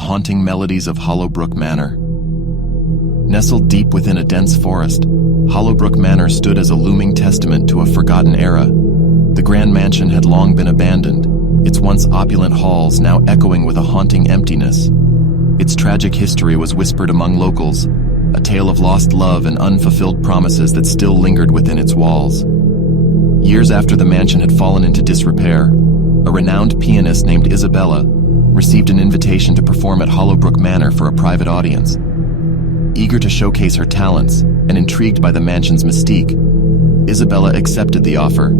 haunting melodies of Hollowbrook Manor. Nestled deep within a dense forest, Hollowbrook Manor stood as a looming testament to a forgotten era. The grand mansion had long been abandoned, its once opulent halls now echoing with a haunting emptiness. Its tragic history was whispered among locals, a tale of lost love and unfulfilled promises that still lingered within its walls. Years after the mansion had fallen into disrepair, a renowned pianist named Isabella received an invitation to perform at Hollowbrook Manor for a private audience. Eager to showcase her talents and intrigued by the mansion's mystique, Isabella accepted the offer,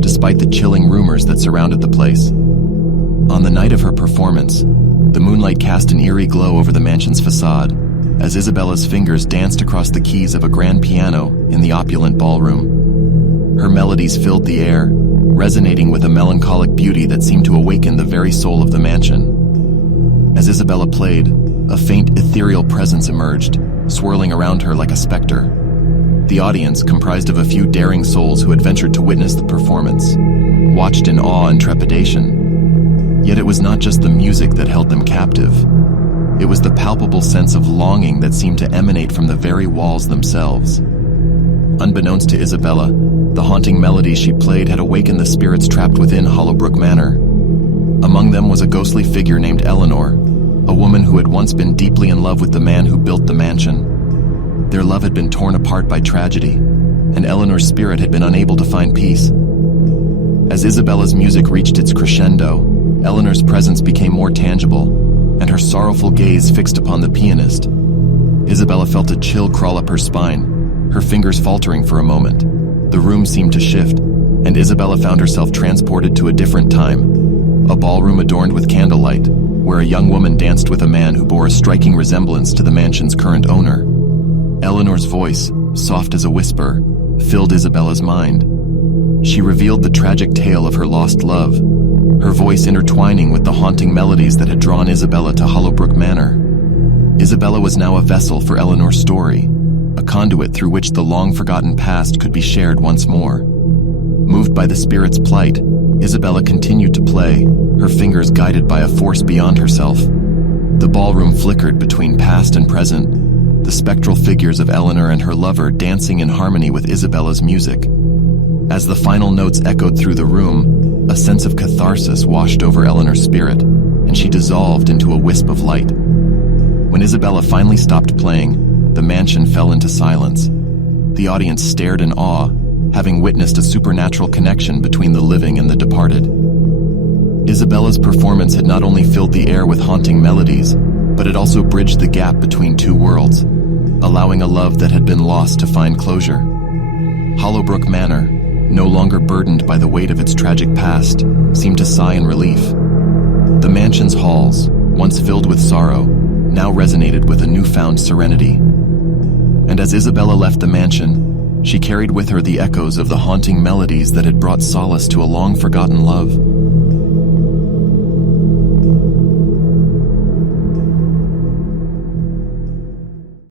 despite the chilling rumors that surrounded the place. On the night of her performance, the moonlight cast an eerie glow over the mansion's facade, as Isabella's fingers danced across the keys of a grand piano in the opulent ballroom. Her melodies filled the air, resonating with a melancholic beauty that seemed to awaken the very soul of the mansion. As Isabella played, a faint ethereal presence emerged, swirling around her like a specter. The audience, comprised of a few daring souls who had ventured to witness the performance, watched in awe and trepidation. Yet it was not just the music that held them captive. It was the palpable sense of longing that seemed to emanate from the very walls themselves. Unbeknownst to Isabella, the haunting melodies she played had awakened the spirits trapped within Hollowbrook Manor. Among them was a ghostly figure named Eleanor, a woman who had once been deeply in love with the man who built the mansion. Their love had been torn apart by tragedy, and Eleanor's spirit had been unable to find peace. As Isabella's music reached its crescendo, Eleanor's presence became more tangible, and her sorrowful gaze fixed upon the pianist. Isabella felt a chill crawl up her spine, her fingers faltering for a moment. The room seemed to shift, and Isabella found herself transported to a different time, a ballroom adorned with candlelight, where a young woman danced with a man who bore a striking resemblance to the mansion's current owner. Eleanor's voice, soft as a whisper, filled Isabella's mind. She revealed the tragic tale of her lost love, her voice intertwining with the haunting melodies that had drawn Isabella to Hollowbrook Manor. Isabella was now a vessel for Eleanor's story, a conduit through which the long-forgotten past could be shared once more. Moved by the spirit's plight, Isabella continued to play, her fingers guided by a force beyond herself. The ballroom flickered between past and present, the spectral figures of Eleanor and her lover dancing in harmony with Isabella's music. As the final notes echoed through the room, a sense of catharsis washed over Eleanor's spirit, and she dissolved into a wisp of light. When Isabella finally stopped playing, the mansion fell into silence. The audience stared in awe, having witnessed a supernatural connection between the living and the departed. Isabella's performance had not only filled the air with haunting melodies, but it also bridged the gap between two worlds, allowing a love that had been lost to find closure. Hollowbrook Manor, no longer burdened by the weight of its tragic past, seemed to sigh in relief. The mansion's halls, once filled with sorrow, now resonated with a newfound serenity. And as Isabella left the mansion, she carried with her the echoes of the haunting melodies that had brought solace to a long-forgotten love.